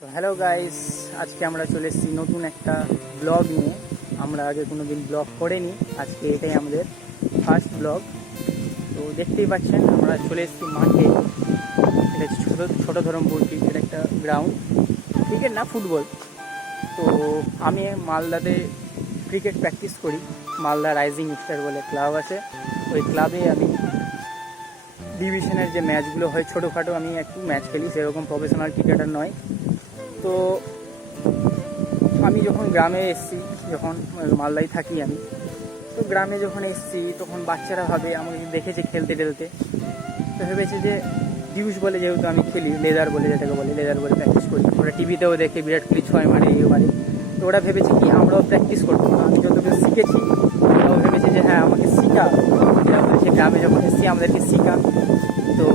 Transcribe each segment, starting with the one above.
তো hello guys, আজকে আমরা চলে এসেছি নতুন একটা ব্লগ নিয়ে। আমরা আগে কোনো দিন ব্লগ করিনি, আজকে এটাই আমাদের ফার্স্ট ব্লগ। তো দেখতেই পাচ্ছেন আমরা চলে এসেছি মাঠে। এটা হচ্ছে ছোটো ধরমপুর ক্রিকেট একটা গ্রাউন্ড, ক্রিকেট না ফুটবল। তো আমি মালদাতে ক্রিকেট প্র্যাকটিস করি। মালদা রাইজিং স্টার বলে ক্লাব আছে, ওই ক্লাবে আমি ডিভিশনের যে ম্যাচগুলো হয় ছোটোখাটো আমি একটু ম্যাচ খেলি, সেরকম প্রফেশনাল ক্রিকেটার নয়। তো আমি যখন গ্রামে এসেছি, যখন মালদায় থাকি আমি, তো গ্রামে যখন এসেছি তখন বাচ্চারা ভাবে আমাকে দেখেছে খেলতে টেলতে, তো ভেবেছে যে ডিউস বলে, যেহেতু আমি খেলি লেদার বলে, যেটাকে বলে লেদার বলে প্র্যাকটিস করি। ওরা টিভিতেও দেখে বিরাট কোহলি 6 মারে এই মারে, তো ওরা ভেবেছে কি আমরাও প্র্যাকটিস করবো। আমি যতটুকু শিখেছি ওরাও ভেবেছে যে হ্যাঁ আমাকে শিখা, এরা বলেছে গ্রামে যখন এসেছি আমাদেরকে শিখা। তো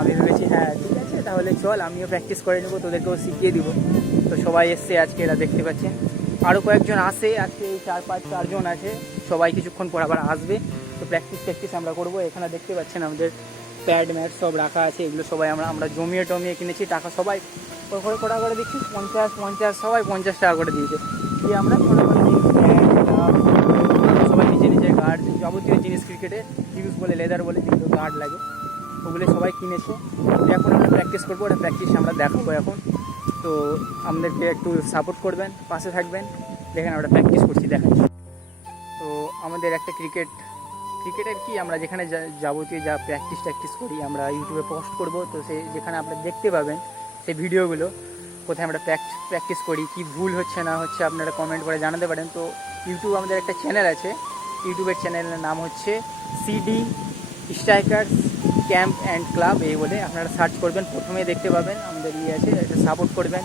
আমি ভেবেছি হ্যাঁ ঠিক আছে, তাহলে চল আমিও প্র্যাকটিস করে নেবো, তোদেরকেও শিখিয়ে দিব। তো সবাই এসছে আজকে, এরা দেখতে পাচ্ছেন। আরও কয়েকজন আসে আজকে, এই 4-5 আছে। সবাই কিছুক্ষণ পর আবার আসবে। তো প্র্যাকটিস আমরা করবো। এখানে দেখতে পাচ্ছেন আমাদের প্যাড ম্যাট সব রাখা আছে, এগুলো সবাই আমরা জমিয়ে কিনেছি। টাকা সবাই কটা করে দিচ্ছি, 50 সবাই 50 টাকা করে দিয়েছে। দিয়ে আমরা সবাই নিজের গার্ড, যাবতীয় জিনিস ক্রিকেটে ইউজ বলে লেদার বলে যেগুলো গার্ড লাগে ওগুলো সবাই কিনেছে। এখন আমরা প্র্যাকটিস করবো, ওটা প্র্যাকটিস আমরা দেখাবো এখন। তো আমাদেরকে একটু সাপোর্ট করবেন, পাশে থাকবেন। দেখেন আমরা প্র্যাকটিস করছি, দেখেন। তো আমাদের একটা ক্রিকেটের কি আমরা যেখানে যাবতীয় যা প্র্যাকটিস করি আমরা ইউটিউবে পোস্ট করব। তো যেখানে আপনারা দেখতে পাবেন সেই ভিডিওগুলো, কোথায় আমরা প্র্যাকটিস করি, কি ভুল হচ্ছে না হচ্ছে আপনারা কমেন্ট করে জানাতে পারেন। তো ইউটিউব আমাদের একটা চ্যানেল আছে, ইউটিউবের চ্যানেলের নাম হচ্ছে CD strikers camp and club এই বলে আপনারা সার্চ করবেন, প্রথমেই দেখতে পাবেন আমাদের আছে। এটা সাপোর্ট করবেন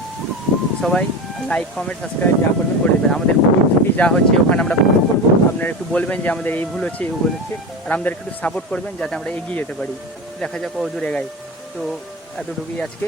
সবাই, লাইক কমেন্ট সাবস্ক্রাইব যা করবেন করে দেবেন। আমাদের ভুল ত্রুটি যা হচ্ছে ওখানে আমরা পোস্ট করবো, আপনারা একটু বলবেন যে আমাদের এই ভুল হচ্ছে এই ভুল হচ্ছে, আর আমাদেরকে একটু সাপোর্ট করবেন যাতে আমরা এগিয়ে যেতে পারি। দেখা যাক ও দূরে গাই। তো এতটুকুই আজকে।